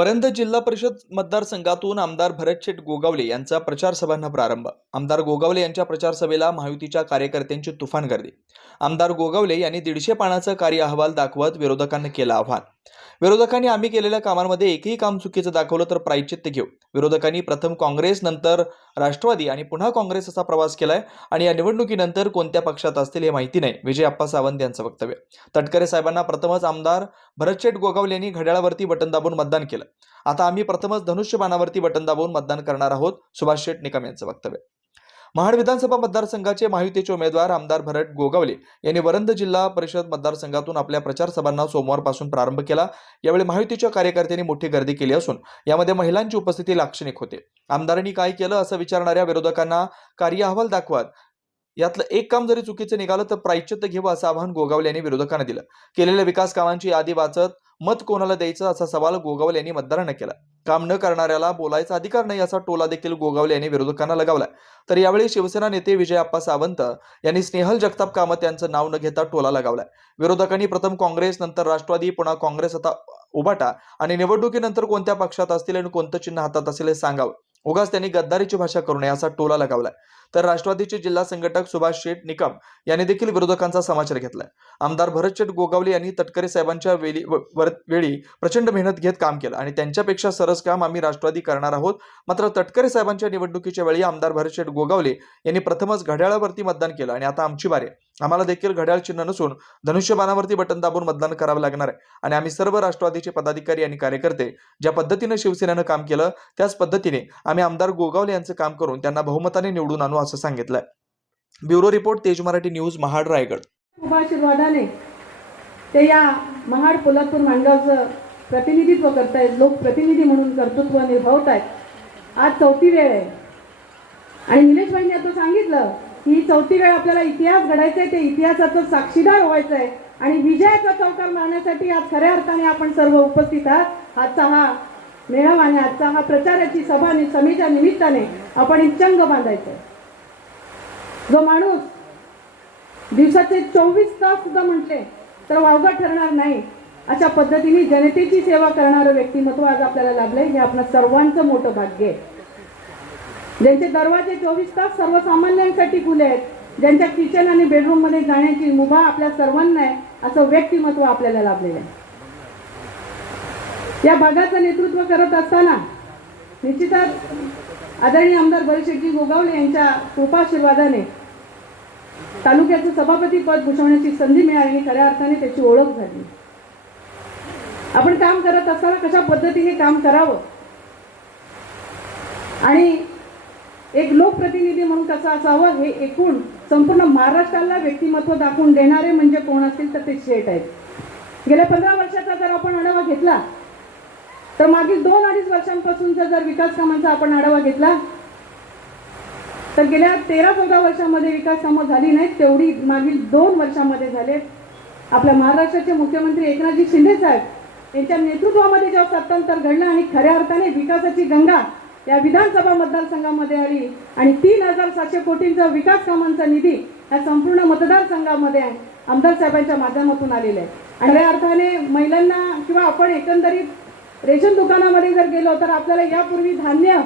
वरंध जिल्हा परिषद मतदारसंघातून आमदार भरतशेठ गोगावले यांचा प्रचार सभांना प्रारंभ. आमदार गोगावले यांच्या प्रचार सभेला महायुतीच्या कार्यकर्त्यांची तुफान गर्दी. आमदार गोगावले यांनी 150 पानाचा कार्य अहवाल दाखवत विरोधकांना केलं आव्हान. विरोधकांनी आम्ही केलेल्या कामांमध्ये एकही काम चुकीचं दाखवलं तर प्रायश्चित्त घेऊ. विरोधकांनी प्रथम काँग्रेस, नंतर राष्ट्रवादी आणि पुन्हा काँग्रेस असा प्रवास केलाय आणि या निवडणुकीनंतर कोणत्या पक्षात असतील हे माहिती नाही. विजय आप्पा सावंत यांचं वक्तव्य. तटकरे साहेबांना प्रथमच आमदार भरतशेठ गोगावले यांनी घड्याळावरती बटन दाबून मतदान केलं. आता आम्ही प्रथमच धनुष्यबाणावरती बटन दाबून मतदान करणार आहोत. सुभाष शेठ निकम यांचं वक्तव्य. महाड विधानसभा मतदारसंघाचे महायुतीचे उमेदवार आमदार भरत गोगावले यांनी वरंध जिल्हा परिषद मतदारसंघातून आपल्या प्रचार सभांना सोमवारपासून प्रारंभ केला. यावेळी महायुतीच्या कार्यकर्त्यांनी मोठी गर्दी केली असून यामध्ये महिलांची उपस्थिती लाक्षणिक होते. आमदारांनी काय केलं असं विचारणाऱ्या विरोधकांना कार्य अहवाल दाखवत यातलं एक काम जरी चुकीचं निघालं तर प्रायश्चित्त घेऊ असं आवाहन गोगावले यांनी विरोधकांना दिलं. केलेल्या विकास कामांची यादी वाचत मत कोणाला द्यायचं असा सवाल गोगावले यांनी मतदारांना केला. काम न करणाऱ्याला बोलायचा अधिकार नाही असा टोला देखील गोगावले यांनी विरोधकांना लगावला. तर यावेळी शिवसेना नेते विजय आप्पा सावंत यांनी स्नेहल जगताप कामत यांचं नाव न घेता टोला लगावला. विरोधकांनी प्रथम काँग्रेस, नंतर राष्ट्रवादी, पुन्हा काँग्रेस, आता उभाटा आणि निवडणुकीनंतर कोणत्या पक्षात असतील आणि कोणतं चिन्ह हातात असेल हे सांगावं. उगाच त्यांनी गद्दारीची भाषा करू नये असा टोला लगावलाय. तर राष्ट्रवादीचे जिल्हा संघटक सुभाष शेठ निकम यांनी देखील विरोधकांचा समाचार घेतलाय. आमदार भरतशेठ गोगावले यांनी तटकरे साहेबांच्या वेळी प्रचंड मेहनत घेत काम केलं आणि त्यांच्यापेक्षा सरस काम आम्ही राष्ट्रवादी करणार आहोत. मात्र तटकरे साहेबांच्या निवडणुकीच्या वेळी आमदार भरतशेठ गोगावले यांनी प्रथमच घड्याळावरती मतदान केलं आणि आता आमची बारी. आम्हाला देखील घड्याळ चिन्ह नसून धनुष्यबाणावरती बटन दाबून मतदान करावं लागणार आहे आणि आम्ही सर्व राष्ट्रवादीचे पदाधिकारी आणि कार्यकर्ते ज्या पद्धतीने शिवसेनेनं काम केलं त्याच पद्धतीने आम्ही आमदार गोगावले यांचं काम करून त्यांना बहुमताने निवडून आणू असं सांगितलंय. ब्युरो रिपोर्ट, तेज मराठी न्यूज, महाड, रायगड. आशीर्वादाने ते या महाड पोलादपूर माणगावचं प्रतिनिधित्व करतायत, लोकप्रतिनिधी म्हणून कर्तृत्व निभावतायत. आज चौथी वेळ आहे आणि निलेश भाईंनी आता सांगितलं ही चौथी वेळ आपल्याला इतिहास घडायचा आहे, ते इतिहासाचं साक्षीदार व्हायचं आहे आणि विजयाचा चौकार मारण्यासाठी आज खऱ्या अर्थाने आपण सर्व उपस्थित आहात. आजचा हा मेळावा आणि आजचा हा प्रचाराची सभा सभेच्या निमित्ताने आपण एक चंग बांधायचं. जो माणूस दिवसाचे 24 तास सुद्धा म्हटले तर वावगा ठरणार नाही अशा पद्धतीने जनतेची सेवा करणारं व्यक्तिमत्व आज आपल्याला लाभलंय. हे आपलं सर्वांचं मोठं भाग्य आहे. ज्यांचे दरवाजे 24 तास सर्वसामान्यांसाठी खुले आहेत, ज्यांच्या किचन आणि बेडरूम मध्ये जाण्याची मुभा आपल्या सर्वांना आहे, असं व्यक्तिमत्व आपल्याला लाभलेलं आहे. या भागाचं नेतृत्व करत असताना निश्चितच आदरणीय आमदार भरतशेठजी गोगावले यांच्या कृपाशीर्वादाने तालुक्याचं सभापती पद भूषवण्याची संधी मिळाली आणि खऱ्या अर्थाने त्याची ओळख झाली. आपण काम करत असताना कशा पद्धतीने काम करावं आणि एक लोकप्रतिनिधी म्हणून कसं असावं हे एकूण संपूर्ण महाराष्ट्राला व्यक्तिमत्व दाखवून देणारे म्हणजे कोण असतील तर ते शेठ आहेत. गेल्या 15 वर्षाचा जर आपण आढावा घेतला तर मागील 2-2.5 वर्षांपासूनचा जर विकास कामांचा आपण आढावा घेतला तर गेल्या 13-14 वर्षांमध्ये विकास कामं झाली नाहीत तेवढी मागील 2 वर्षांमध्ये झाले. आपल्या महाराष्ट्राचे मुख्यमंत्री एकनाथजी शिंदे साहेब यांच्या नेतृत्वामध्ये जेव्हा सत्तांतर घडलं आणि खऱ्या अर्थाने विकासाची गंगा या विधानसभा मतदारसंघामध्ये आली आणि 3,700 कोटींचा विकास कामांचा निधी या संपूर्ण मतदारसंघामध्ये आमदार साहेबांच्या माध्यमातून आलेला आहे. आणि खऱ्या अर्थाने महिलांना किंवा आपण एकंदरीत रेशन दुकानामध्ये जर गेलो तर आपल्याला यापूर्वी धान्य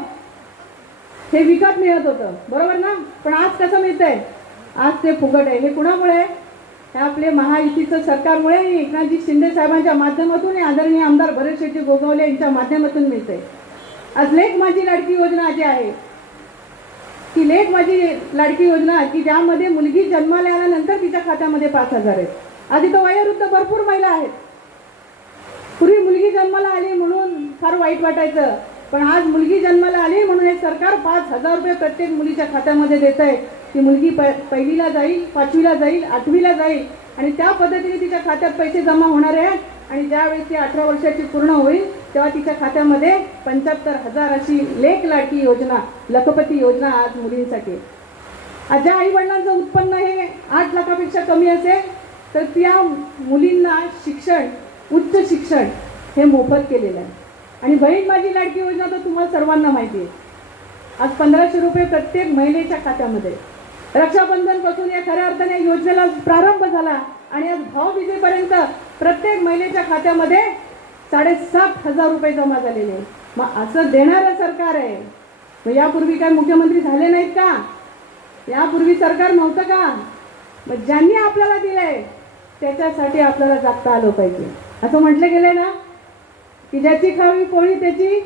हे विकत मिळत होतं, बरोबर ना? पण आज कसं मिळतंय? आज ते फुकट आहे. हे कुणामुळे? हे आपले महायुतीचं सरकारमुळे आणि एकनाथजी शिंदे साहेबांच्या माध्यमातून आदरणीय आमदार भरतशेठजी गोगावले यांच्या माध्यमातून मिळतंय. आज लेक माझी लाडकी योजना जी आहे ती लेक माझी लाडकी योजना की ज्यामध्ये मुलगी जन्माला आल्यानंतर तिच्या खात्यामध्ये 5,000 आहेत. आधी तर वयोवृद्ध भरपूर महिला आहेत. पूर्वी मुलगी जन्माला आली म्हणून फार वाईट वाटायचं, पण आज मुलगी जन्माला आली म्हणून हे सरकार 5,000 रुपये प्रत्येक मुलीच्या खात्यामध्ये देत आहे. ती मुलगी पहिलीला जाईल, 5वीला जाईल, 8वीला जाईल आणि त्या पद्धतीने तिच्या खात्यात पैसे जमा होणार आहेत. आणि ज्यावेळेस ती 18 वर्षाची पूर्ण होईल तेव्हा तिच्या खात्यामध्ये 75,000 अशी लेक लाडकी योजना, लखपती योजना आज मुलींसाठी. आज ज्या आई वडिलांचं उत्पन्न हे 8 लाखापेक्षा कमी असेल तर त्या मुलींना शिक्षण, उच्च शिक्षण हे मोफत केलेलं आहे. आणि बहीण माझी लाडकी योजना तर तुम्हाला सर्वांना माहिती आहे. आज 1,500 रुपये प्रत्येक महिलेच्या खात्यामध्ये. रक्षाबंधन पासून या खऱ्या अर्थाने योजनेला प्रारंभ झाला आणि आज भाऊबीजेपर्यंत प्रत्येक महिलेच्या खात्यामध्ये 7,500 रुपये जमा झालेले. मग असं देणारं सरकार आहे. मग यापूर्वी काय मुख्यमंत्री झाले नाहीत का? यापूर्वी सरकार नव्हतं का? मग ज्यांनी आपल्याला दिलंय त्याच्यासाठी आपल्याला जागता आलं पाहिजे. असं म्हटलं गेलं ना की ज्याची खावी पोळी त्याची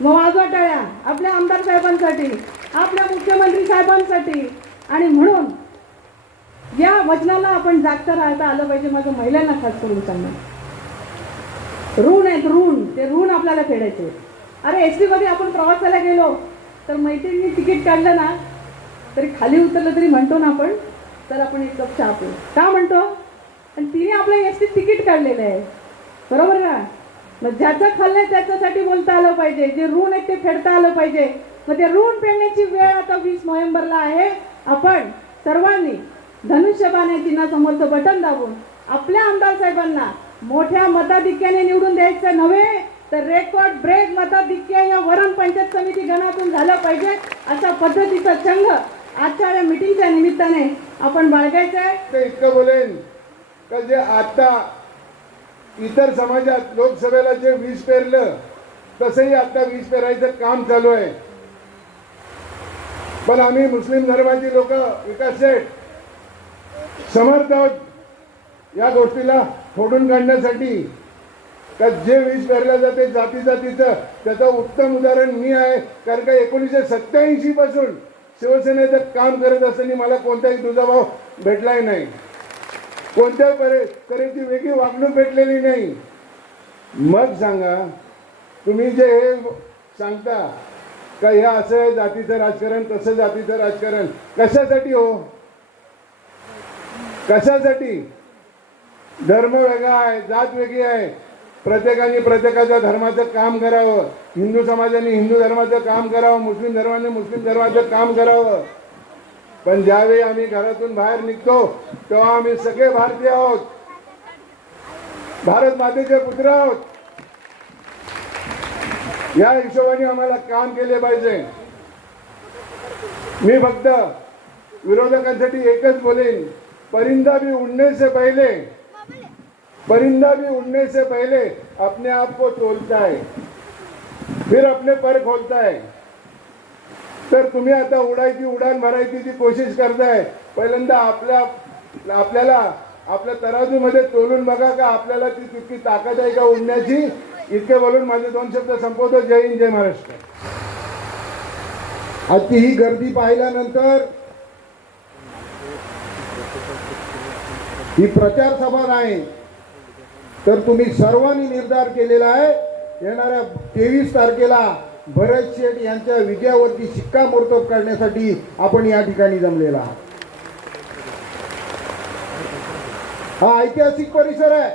मग वाजवा टाळ्या आपल्या आमदार साहेबांसाठी, आपल्या मुख्यमंत्री साहेबांसाठी. आणि म्हणून या वचनाला आपण जागता राहता आलं पाहिजे. माझं महिलांना खास करून सांगणं, ऋण आहेत ऋण, ते ऋण आपल्याला फेडायचे. अरे एसटी मध्ये आपण प्रवासाला गेलो तर मैत्रिणी तिकीट काढलं ना तरी खाली उतरलं तरी म्हणतो ना आपण, तर आपण एक कप चहा पिऊ का म्हणतो? आणि तिने आपल्या एसटीत तिकीट काढलेलं आहे, बरोबर ना? मग ज्याचं खाल्लंय त्याच्यासाठी बोलता आलं पाहिजे. जे ऋण आहे ते फेडता आलं पाहिजे. मग ते ऋण फेडण्याची वेळ आता 20 नोव्हेंबरला आहे. आपण सर्वांनी धनुष्यबाण या चिन्हासमोरचं बटन दाबून आपल्या आमदार साहेबांना मोठ्या मताधिक्याने निवडून द्यायचं नव्हे तर रेकॉर्ड ब्रेक मताधिक्य या वरण पंचायत समिती गणातून झालं पाहिजे. अशा पद्धतीचा चंग आजच्या या मिटिंगच्या निमित्ताने आपण बाळगायचं आहे. ते इतकं बोलेन का जे आता इतर समाजात लोकसभेला जे वीज पेरलं तसंही आता वीज पेरायचं काम चालू आहे. पण आम्ही मुस्लिम धर्माची लोक विकास शेठ समर्थ आहोत या गोष्टीला फोडून काढण्यासाठी. का जे वीज पेरलं जाते जाती जातीचं त्याचं उत्तम उदाहरण मी आहे. कारण का 1987 पासून शिवसेनेचं काम करत असताना मला कोणताही दुजाभाव भेटलाही नाही, कोणत्याही तऱ्हेची वेगळी वागणूक भेटलेली नाही. मग सांगा तुम्ही जे हे सांगता का हे असं आहे जातीचं राजकारण, तसं जातीचं राजकारण, कशासाठी हो? कशासाठी? धर्म वेगळा आहे, जात वेगळी आहे. प्रत्येकाने प्रत्येकाच्या धर्माचं काम करावं. हिंदू समाजाने हिंदू धर्माचं काम करावं, मुस्लिम धर्माने मुस्लिम धर्माचं काम करावं. पण ज्यावेळी आम्ही घरातून बाहेर निघतो तेव्हा आम्ही सगळे भारतीय आहोत, भारत मातेचे पुत्र आहोत. या हिशोबाने आम्हाला काम केले पाहिजे. मी फक्त विरोधकांसाठी एकच बोलेन, परिंदा भी उड़ने से पहले अपने आप को तोलता है, फिर अपने पर खोलता है. तर तुम्ही आता उडायची उडान भरायची ती कोशिश करताय. पहिल्यांदा आपल्याला आपल्या तराजूमध्ये तोलून बघा का आपल्याला ती तितकी ताकद आहे का उडण्याची. इतके बोलून माझे 2 शब्द संपवतो. जय हिंद, जय महाराष्ट्र. आजची ही गर्दी पाहिल्यानंतर ही प्रचार सभा नाही तर तुम्ही सर्वांनी निर्धार केलेला आहे येणाऱ्या 23 तारखेला भरत शेठ यांच्या विजयावरती शिक्कामोर्तब करण्यासाठी आपण या ठिकाणी जमलेला आहात. हा ऐतिहासिक परिसर आहे.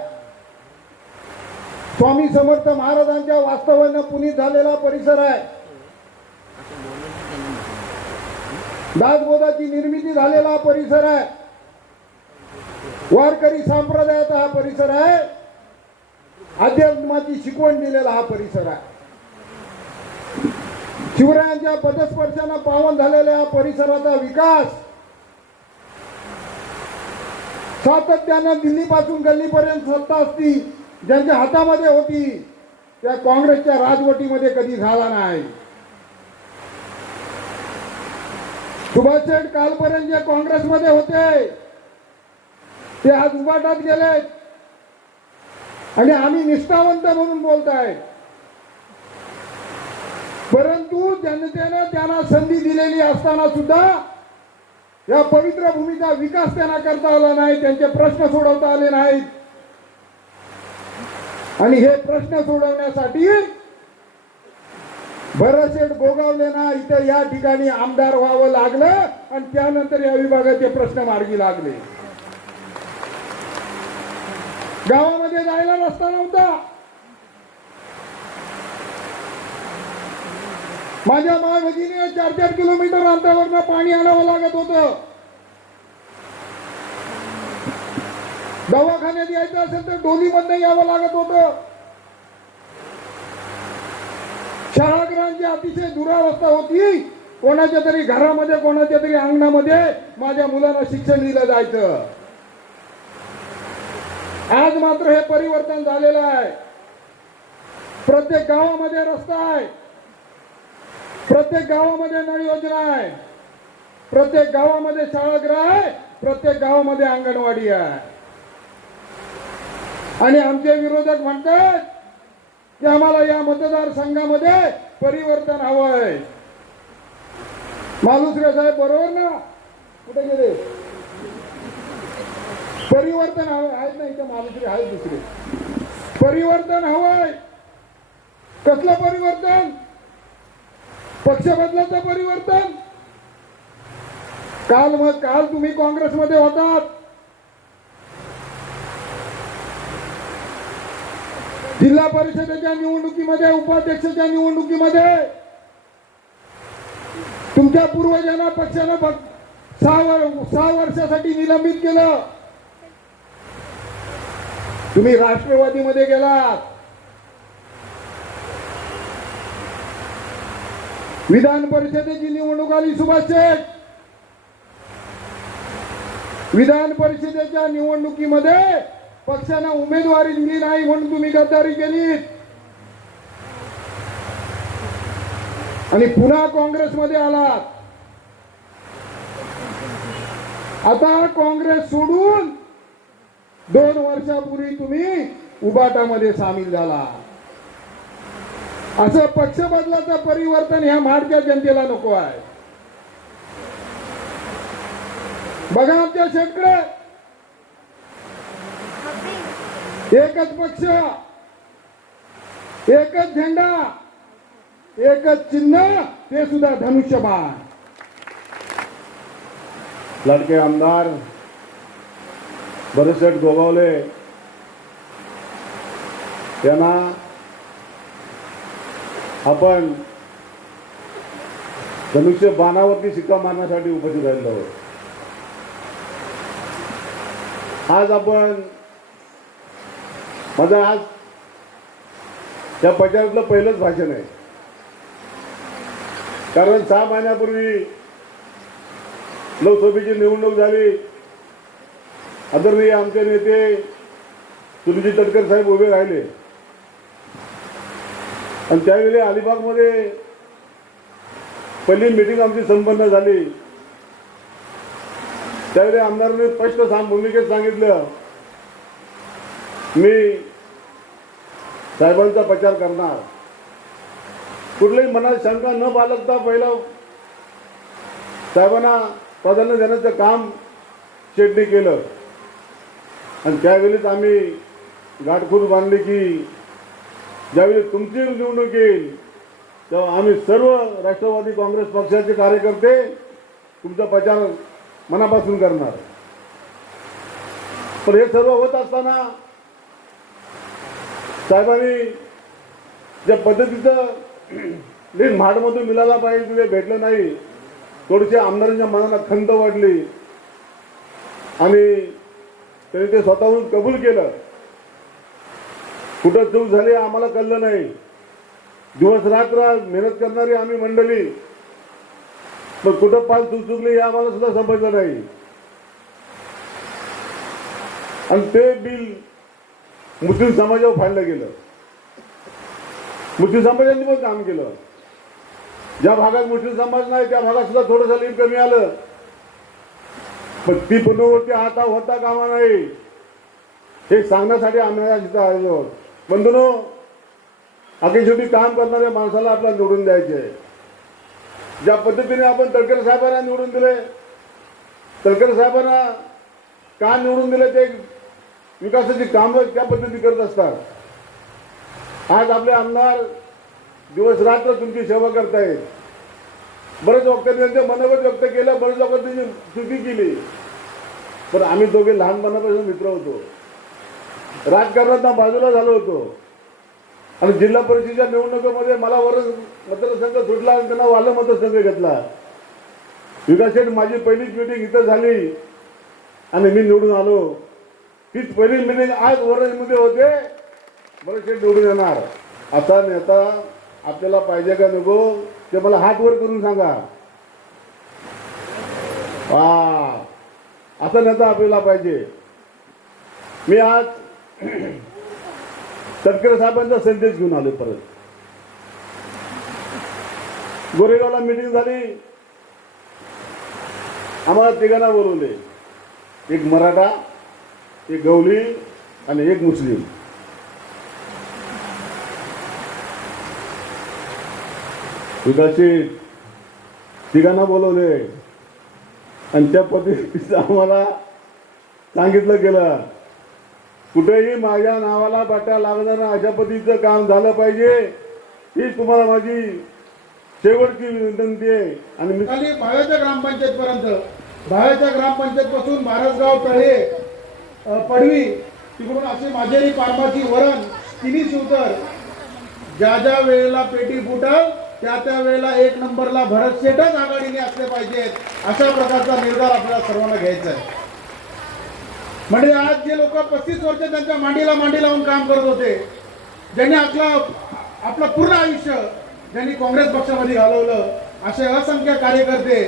स्वामी समर्थ महाराजांच्या वास्तव्यानं पुनीत झालेला परिसर आहे. दासबोधाची निर्मिती झालेला परिसर आहे. वारकरी संप्रदायाचा हा परिसर आहे. अध्यात्माची शिकवण दिलेला हा परिसर आहे. शिवरायांच्या पदस्पर्शाने पावन झालेल्या या परिसराचा विकास सातत्यानं दिल्लीपासून गल्लीपर्यंत सत्ता असती ज्यांच्या हातामध्ये होती त्या काँग्रेसच्या राजवटीमध्ये कधी झाला नाही. सुभाष शेठ कालपर्यंत जे काँग्रेसमध्ये होते ते आज उभाटात गेलेत आणि आम्ही निष्ठावंत म्हणून बोलताय. परंतु जनतेनं त्यांना संधी दिलेली असताना सुद्धा या पवित्र भूमीचा विकास त्यांना करता आला नाही. त्यांचे प्रश्न सोडवता आले नाहीत. आणि हे प्रश्न सोडवण्यासाठी भरतशेठ गोगावलेंना इथे या ठिकाणी आमदार व्हावं लागलं आणि त्यानंतर या विभागाचे प्रश्न मार्गी लागले. गावामध्ये जायला रस्ता नव्हता. माझ्या मायभगिनीने 4-4 किलोमीटर अंतरावरनं पाणी आणावं लागत होतं. दवाखान्यात यायचं असेल तर डोलीमधनं यावं लागत होतं. शाळागृहांची अतिशय दुरावस्था होती. कोणाच्या तरी घरामध्ये कोणाच्या तरी अंगणामध्ये माझ्या मुलांना शिक्षण दिलं जायचं. आज मात्र हे परिवर्तन झालेलं आहे. प्रत्येक गावामध्ये रस्ता आहे, प्रत्येक गावामध्ये नळ योजना आहे, प्रत्येक गावामध्ये शाळागृह आहे, प्रत्येक गावामध्ये अंगणवाडी आहे. आणि आमचे विरोधक म्हणतात की आम्हाला या मतदारसंघामध्ये परिवर्तन हवं आहे. मालुसरे साहेब बरोबर ना? कुठे गेले? परिवर्तन हवं आहेत ना? इथं मालुसरे आहेत दुसरे. परिवर्तन हवंय. कसलं परिवर्तन? पक्ष बदलाचं परिवर्तन. काल तुम्ही काँग्रेसमध्ये होतात, जिल्हा परिषदेच्या निवडणुकीमध्ये, उपाध्यक्षाच्या निवडणुकीमध्ये तुमच्या पूर्वजांना पक्षानं 6 वर्षासाठी निलंबित केलं. तुम्ही राष्ट्रवादीमध्ये गेलात. विधान परिषदेची निवडणूक आली, सुभाष शेठ. विधान परिषदेच्या निवडणुकीमध्ये पक्षानं उमेदवारी दिली नाही म्हणून तुम्ही गद्दारी केली आणि पुन्हा काँग्रेसमध्ये आलात. आता काँग्रेस सोडून 2 वर्षापूर्वी तुम्ही उबाटामध्ये सामील झाला. असं पक्ष बदलाचं परिवर्तन ह्या महाडच्या जनतेला नको आहे. बघा आमच्या शेतकऱ्या, एकच पक्ष, एकच झेंडा, एकच चिन्ह, ते सुद्धा धनुष्यबाण. लाडके आमदार भरतशेठ गोगावले यांना आपण धनुष्य बाणावरती शिक्का मारण्यासाठी उपस्थित राहिलो आहोत. आज माझं आज या प्रचारातलं पहिलंच भाषण आहे. कारण 6 महिन्यापूर्वी लोकसभेची निवडणूक झाली. आदरणीय आमचे नेते सुनील तटकरे साहेब उभे राहिले आणि त्यावेळी अलिबागमध्ये पहिली मीटिंग आमची संपन्न झाली. त्यावेळी आमदारांनी स्पष्ट भूमिकेत सांगितलं, मी साहेबांचा प्रचार करणार. कुठल्याही मनात शंका न बाळगता पहिलं साहेबांना प्राधान्य देण्याचं काम शेट्टी केलं. आणि त्यावेळीच आम्ही गाठखूट बांधली की ज्यावेळी तुमची निवडणूक येईल तेव्हा आम्ही सर्व राष्ट्रवादी काँग्रेस पक्षाचे कार्यकर्ते तुमचा प्रचार मनापासून करणार. पण हे सर्व होत असताना साहेबांनी ज्या पद्धतीचं लीड महाडमधून मिळाला पाहिजे ते भेटलं नाही. थोडीशी आमदारांच्या मनाला खंत वाढली आणि त्यांनी ते स्वतःहून कबूल केलं. कुठं चूक झाली आम्हाला कळलं नाही. दिवस रात्र मेहनत करणारी आम्ही मंडळी, पण कुठं पाल चुकली हे आम्हाला सुद्धा समजलं नाही. आणि ते बिल मुस्लिम समाजावर फाडलं गेलं. मुस्लिम समाजांनी पण काम केलं. ज्या भागात मुस्लिम समाज नाही त्या भागात सुद्धा थोडंसं लीड कमी आलं, पण ती पूर्ववर्ती आता होता कामा नाही हे सांगण्यासाठी आम्ही तिथं आलो. बंधूंनो, अखेर काम करणाऱ्या माणसाला आपल्याला निवडून द्यायचे. ज्या पद्धतीने आपण तटकरे साहेबांना निवडून दिले, तटकरे साहेबांना का निवडून दिले ते विकासाची कामं त्या पद्धती करत असतात. आज आपले आमदार दिवस रात्र तुमची सेवा करतायत. बरेच लोकांनी त्यांचे मनोगत व्यक्त केलं, बरेच लोकांनी त्यांची चुकी केली, पण आम्ही दोघे लहानपणापासून मित्र होतो. राजकारणात बाजूला झालो होतो आणि जिल्हा परिषदेच्या निवडणुकीमध्ये मला वरच मतदारसंघ सुटला आणि त्यांना वालं मतदारसंघ घेतला. विकास शेठ माझी पहिलीच मीटिंग इथं झाली आणि मी निवडून आलो. तीच पहिली मीटिंग आज वरजमध्ये होते. बरं शेठ निवडून येणार. असा नेता आपल्याला पाहिजे का नको ते मला हात वर करून सांगा. असा नेता आपल्याला पाहिजे. मी आज तटकरे साहेबांचा संदेश घेऊन आलो परत. गोरेगावला मीटिंग झाली, आम्हाला तिघांना बोलवले, एक मराठा, एक गवळी आणि एक मुस्लिम. विकासची तिघांना बोलवले आणि त्या पद्धतीचं आम्हाला सांगितलं गेलं, कुठेही माझ्या नावाला बाटा लागणार नाही, अशा पद्धतीचं काम झालं पाहिजे, हीच तुम्हाला माझी शेवटची विनंती आहे. आणि मी खाली भाव्याच्या ग्रामपंचायत पर्यंत, भाव्याच्या ग्रामपंचायत पासून बारसगाव, तळे, पडवी, तिकडून असे माझेरी, पारमाची, वरण, तिन्ही शिवतर, ज्या ज्या वेळेला पेटी फुटल त्या त्या वेळेला एक नंबरला भरत शेठच आघाडीने असले पाहिजेत, अशा प्रकारचा निर्धार आपल्याला सर्वांना घ्यायचा आहे. म्हणजे आज जे लोक 35 वर्ष त्यांच्या मांडीला मांडी लावून काम करत होते, ज्यांनी आपलं पूर्ण आयुष्य ज्यांनी काँग्रेस पक्षामध्ये घालवलं, असे असंख्य कार्यकर्ते,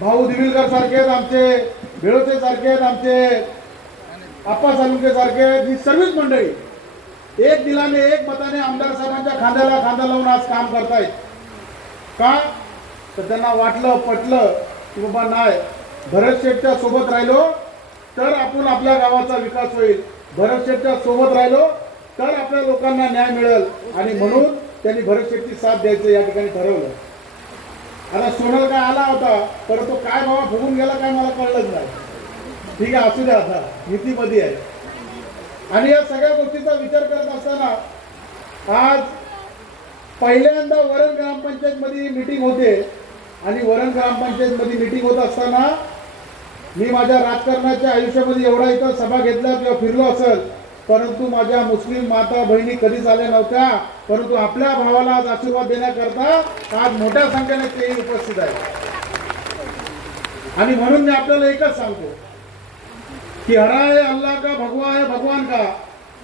भाऊ दिविलकर सारखे आहेत आमचे, बेळोचे सारखे आहेत आमचे, आप्पा सालुंके सारखे आहेत, ही सर्वच मंडळी एक दिलाने एक मताने आमदार साहेबांच्या खांद्याला खांदा लावून आज काम करतायत. का तर त्यांना वाटलं, पटलं की बाबा नाही, भरत शेठच्या सोबत राहिलो तर आपण आपल्या गावाचा विकास होईल, भरत शेठच्या सोबत राहिलो तर आपल्या लोकांना न्याय मिळेल, आणि म्हणून त्यांनी भरत शेठची साथ द्यायचं या ठिकाणी ठरवलं. आता सोनल काय आला होता, परंतु काय बाबा फुगून गेला काय मला कळलंच नाही. ठीक आहे, असू द्या, आता युतीमध्ये आहे. आणि या सगळ्या गोष्टीचा विचार करत असताना आज पहिल्यांदा वरण ग्रामपंचायत मध्ये मीटिंग होते, आणि वरण ग्रामपंचायत मध्ये मीटिंग होत असताना मी माझ्या राजकारणाच्या आयुष्यामध्ये एवढा इथं सभा घेतल्या किंवा फिरलो असेल, परंतु माझ्या मुस्लिम माता बहिणी कधीच आल्या नव्हत्या, परंतु आपल्या भावाला आज आशीर्वाद देण्याकरता आज मोठ्या संख्येने तेही उपस्थित आहे. आणि म्हणून मी आपल्याला एकच सांगतो कि हरा है अल्लाह का, भगवा है भगवान का,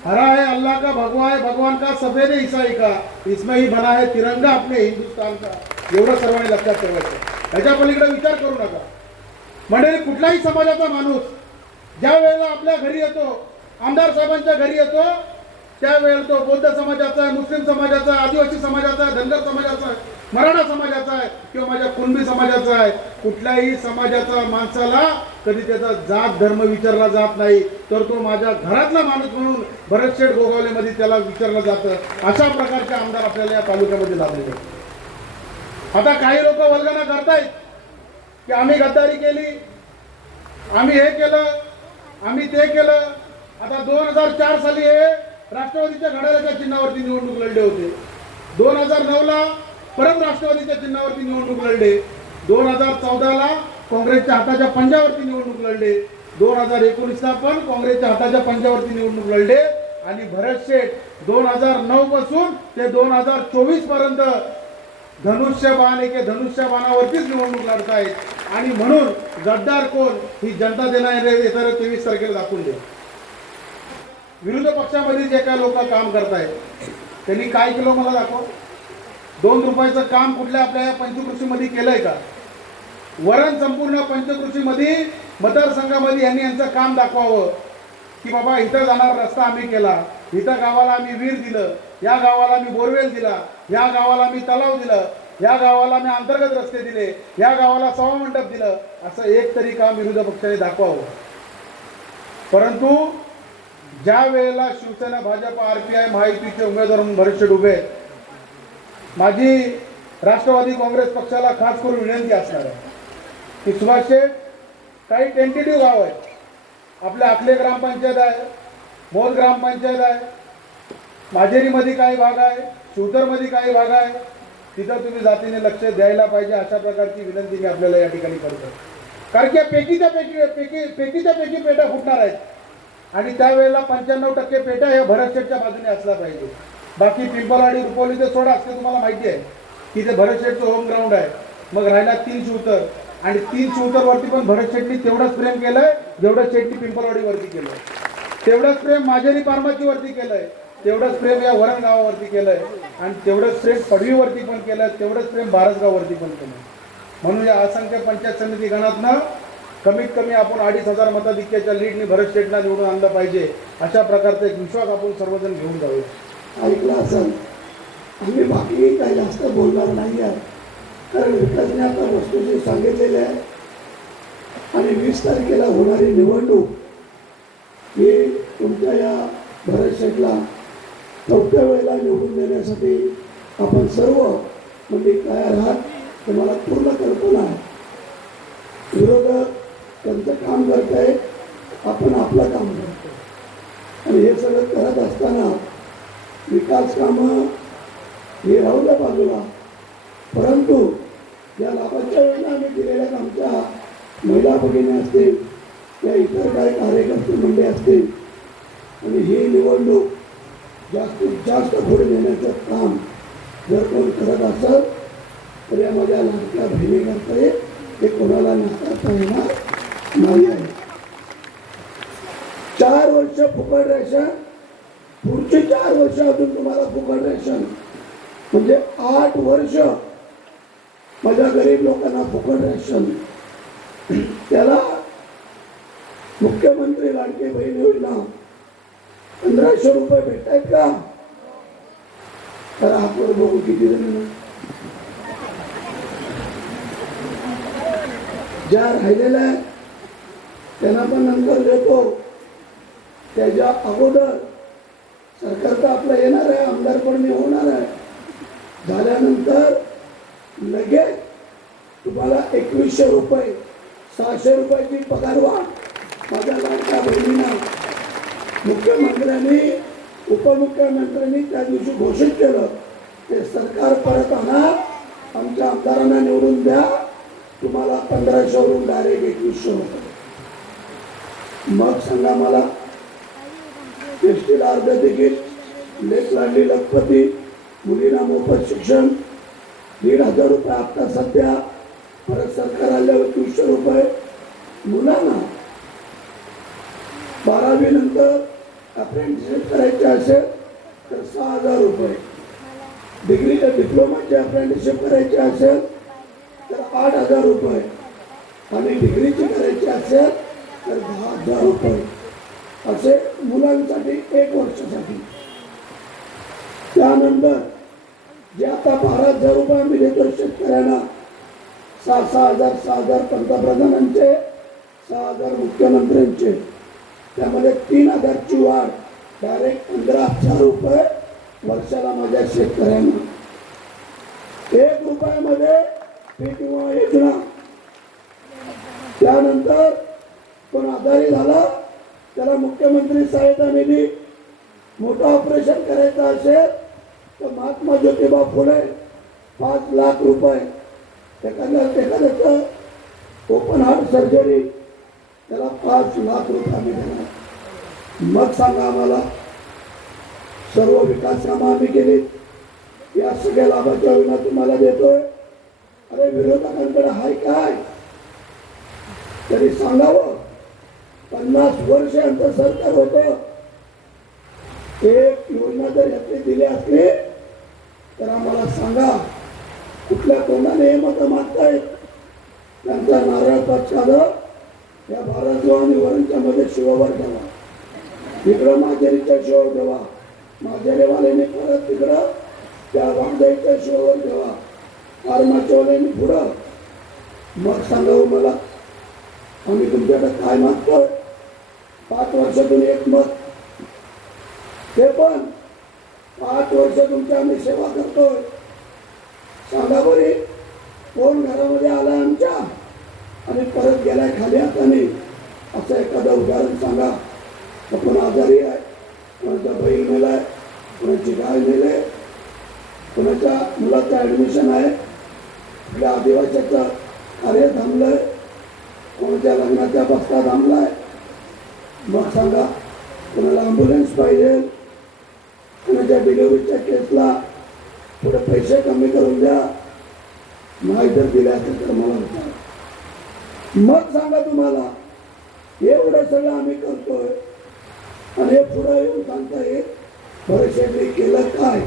हरा है अल्लाह का, भगवा है भगवान का, सफेद है ईसाई का, इसमें ही बना है तिरंगा अपने हिंदुस्तान का. एवढं सर्वांनी लक्षात ठेवायचं. ह्याच्या पलीकडे विचार करू नका. म्हणजे कुठलाही समाजाचा माणूस ज्या वेळेला आपल्या घरी येतो, आमदार साहेबांच्या घरी येतो, त्यावेळेला तो बौद्ध समाजाचा आहे, मुस्लिम समाजाचा आहे, आदिवासी समाजाचा आहे, धनगर समाजाचा आहे, मराठा समाजाचा आहे किंवा माझ्या कुणबी समाजाचा आहे, कुठल्याही समाजाचा माणसाला कधी त्याचा जात धर्म विचारला जात नाही, तर तो माझ्या घरातला माणूस म्हणून भरत शेठ गोगावलेमध्ये त्याला विचारलं जातं. अशा प्रकारचे आमदार आपल्याला या तालुक्यामध्ये लाभलेले आहेत. आता काही लोक वल्गना करतायत की आम्ही गद्दारी केली, आम्ही हे केलं, आम्ही ते केलं. आता 2004 साली हे राष्ट्रवादीच्या घड्याळाच्या चिन्हावरती निवडणूक लढले होते. 2009ला परत राष्ट्रवादीच्या चिन्हावरती निवडणूक लढले. 2014ला काँग्रेसच्या हाताच्या पंजावरती निवडणूक लढले. 2019ला पण काँग्रेसच्या हाताच्या पंजावरती निवडणूक लढले. आणि भरत शेठ 2009 पासून ते 2024 पर्यंत धनुष्यबाण एके धनुष्यबाणावरतीच निवडणूक लढतायत. आणि म्हणून गद्दार कोण ही जनता देणार येणाऱ्या 23 तारखेला दाखवून दे. विरोधी पक्षामध्ये जे काय लोक काम करतायत त्यांनी काय केलं मला दाखव. 2 रुपयाचं काम कुठल्या आपल्या या पंचकृषीमध्ये केलंय का? वरण संपूर्ण पंचकृषीमध्ये मतदारसंघामध्ये यांनी यांचं काम दाखवावं की बाबा इथं जाणारा रस्ता आम्ही केला, इथं गावाला आम्ही विहीर दिलं, या गावाला आम्ही बोरवेल दिला, या गावाला आम्ही तलाव दिलं, या गावाला आम्ही अंतर्गत रस्ते दिले, या गावाला सभामंडप दिलं. असं एक तरी काम विरोधी पक्षाने दाखवावं. परंतु ज्या वेळेला शिवसेना, भाजप, RPI, महायुतीचे उमेदवार म्हणून भरत शेठ उभे आहेत, माझी राष्ट्रवादी काँग्रेस पक्षाला खास करून विनंती असणार आहे की सुभाष शेठ, काही टेंटेटिव्ह गाव आहेत, आपल्या आखले ग्रामपंचायत आहे, मोल ग्रामपंचायत आहे, माझेरीमध्ये काही भाग आहे, शिवतरमध्ये काही भाग आहे, तिथं तुम्ही जातीने लक्ष द्यायला पाहिजे. अशा प्रकारची विनंती मी आपल्याला या ठिकाणी करतो. कारण की पेकीच्या पैकी पेट्या फुटणार आहेत आणि त्यावेळेला 95% पेट्या ह्या भरत शेठच्या बाजूने असला पाहिजे. बाकी पिंपलवाडी, रुपवली ते सोडा असते. तुम्हाला माहिती आहे की ते भरत शेठचं होम ग्राउंड आहे. मग राहिला 3 शिवतर, आणि 3 शिवतरवरती पण भरत शेठनी तेवढंच प्रेम केलंय जेवढं शेठनी पिंपलवाडीवरती केलंय, तेवढंच प्रेम माझेरी पारमाची वरती केलंय, तेवढंच प्रेम या वरण गावावरती केलंय, आणि तेवढंच प्रेम पडवीवरती पण केलंय, तेवढंच प्रेम बारसगाववरती पण केलंय. म्हणून या असंख्य पंचायत समिती गणातनं कमीत कमी आपण 2,500 मताधिक्याच्या लीडने भरत शेठला निवडून आणलं पाहिजे. अशा प्रकारचा एक विश्वास आपण सर्वजण घेऊन जाऊया. ऐकलं असेल. आम्ही बाकी काही जास्त बोलणार नाही आहे, कारण विकासने आता वस्तूची सांगितलेले आहे. आणि 20 तारखेला होणारी निवडणूक ही तुमच्या या भरत शेठला 4थ्या वेळेला निवडून देण्यासाठी आपण सर्व म्हणजे तयार आहात. तुम्हाला पूर्ण कल्पना आहे. विरोधक त्यांचं काम करत आहे, आपण आपलं काम करतो. आणि हे सगळं करत असताना विकास कामं हे राहू द्या बाजूला, परंतु या लाभाच्या वेळेला आम्ही दिलेल्या आमच्या महिला भगिनी असतील या इतर काही कार्यकर्ते मंडळी असतील, आणि ही निवडणूक जास्तीत जास्त पुढे नेण्याचं काम जर कोण करत असेल तर या माझ्या लाडक्या बहिणीकरता हे कोणाला नाकारता येणार नाही आहे. 4 वर्ष फुकट रेशन, पुढचे 4 वर्ष अजून तुम्हाला फुकट रेशन, म्हणजे 8 वर्ष माझ्या गरीब लोकांना फुकट रेशन. त्याला मुख्यमंत्री लाडके बहीण योजना 1500 रुपये भेटत आहेत का? तर आपण बघू किती जण. ज्या राहिलेल्या आहेत त्यांना पण नंतर देतो. त्याच्या अगोदर सरकार तर आपलं येणार आहे, आमदार पण मी होणार आहे. झाल्यानंतर लगेच तुम्हाला 2100 रुपये 600 रुपयाची पगार वाढ माझ्या लाडक्या बहिणींना मुख्यमंत्र्यांनी उपमुख्यमंत्र्यांनी त्या दिवशी घोषित केलं. ते सरकार परत आणा, आमच्या आमदारांना निवडून द्या, तुम्हाला 1500 वरून डायरेक्ट 2100 रुपये. मग सांगा मला, एसटीला अर्ध तिकीट, लेख लाडली लखपती, मुलींना मोफत शिक्षण 1500 रुपये आता सध्या, परत सरकार आल्यावर 200 रुपये. मुलांना 12वी नंतर अप्रेंटिसशिप करायचे असेल तर 6000 रुपये, डिग्रीच्या डिप्लोमाची अप्रेंटिसशिप करायची असेल तर 8000 रुपये, आणि डिग्रीची करायची असेल तर 10,000 रुपये. असे मुलांसाठी 1 वर्षासाठी. त्यानंतर जे आता 12,000 रुपये आम्ही देतो शेतकऱ्यांना, 6,000 पंतप्रधानांचे, 6,000 मुख्यमंत्र्यांचे, त्यामध्ये 3,000ची वाढ डायरेक्ट 15,000 रुपये वर्षाला माझ्या शेतकऱ्यांना. 1 रुपयामध्ये पीक विमा योजना. त्यानंतर कोण आजारी झाला त्याला मुख्यमंत्री सहायता निधी, मोठं ऑपरेशन करायचं असेल तर महात्मा ज्योतिबा फुले 5 लाख रुपये. एखाद्याचं ओपन हार्ट सर्जरी त्याला 5 लाख रुपये आम्ही देणार. मग सांगा आम्हाला, सर्व विकास कामं आम्ही केली, या सगळ्या लाभाच्या योजना तुम्हाला देतोय. अरे विरोधकांकडे हाय काय तरी सांगावं. 50 वर्ष यांचं सरकार होतं. एक योजना जर यातली दिली असली तर आम्हाला सांगा, कुठल्या तोंडाने हे मतं मागतायत. त्यांचा नारळ पक्षाला या भारतजोड आणि वरणच्या मध्ये शिवावर ठेवा, इकडं माजेरीच्या शिवावर ठेवा, माजेरीवाल्याने परत तिकडं त्या वांजाईच्या शिवावर ठेवा, फार्माच्यावाल्याने पुढं. मग सांगावं मला, आम्ही तुमच्याकडे काय मागतोय. 5 वर्षातून 1 मत, ते पण 5 वर्ष तुमची आम्ही सेवा करतोय. सांगा बरे, कोण घरामध्ये आलाय आमच्या आणि परत गेलाय खाली हाताने, असं एखादं उदाहरण सांगा. आपण आजारी आहे, कोणाचा बैल मेलाय, कोणाची गाय मेले, कोणाच्या मुलाचं ॲडमिशन आहे, आपल्या आदिवासीचं कार्य थांबलंय, कोणाच्या लग्नाच्या बसता थांबलाय. मग सांगा, कोणाला ॲम्ब्युलन्स पाहिजे, कोणाच्या डिलिव्हरीच्या केसला थोडे पैसे कमी करून द्या, नाही जर दिले असेल तर मला विचारा. मग सांगा तुम्हाला, एवढं सगळं आम्ही करतोय आणि हे पुढे येऊन सांगता येईल भरत शेठने केलं काय.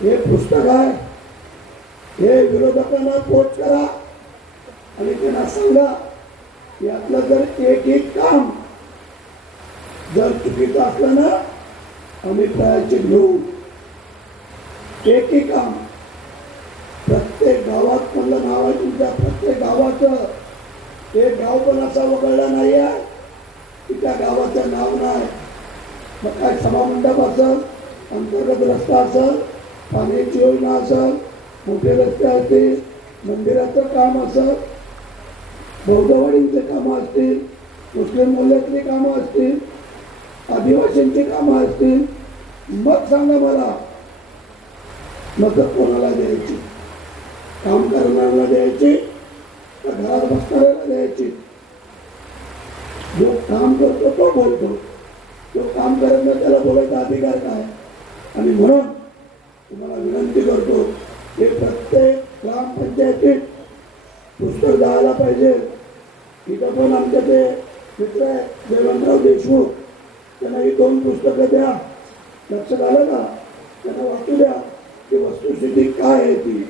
हे पुस्तक आहे, हे विरोधकांना पोट करा आणि त्यांना सांगा यातलं जर एक काम जर चुकीचं असलं ना आम्ही प्रायचित घेऊ. एक काम प्रत्येक गावात म्हणलं नाव आहे तुमच्या, प्रत्येक गावाचं एक गाव पण असा वगळला नाही आहे की त्या गावाचं नाव नाही. मग काय सभामंडप असेल, अंतर्गत रस्ता असेल, पाण्याची योजना असेल, मोठे रस्ते असतील, मंदिराचं काम असेल, बौद्धवाडींचे कामं असतील, मुस्लिम मूल्यातली कामं असतील, आदिवासींची कामं असतील, मग सांगा मला मग कोणाला द्यायची, काम करणाऱ्याला द्यायची का घरात बसणाऱ्याला द्यायची. जो काम करतो तो बोलतो, जो काम करत नाही त्याला बोलायचा अधिकार काय. आणि म्हणून तुम्हाला विनंती करतो की प्रत्येक ग्रामपंचायतीत पुस्तक द्यायला पाहिजे. इथं पण आमच्या ते मित्र आहे जयवंतराव देशमुख, त्यांना ही 2 पुस्तकं द्या. लक्षात आलं का, त्यांना वाचू द्या की वस्तुस्थिती काय आहे ती.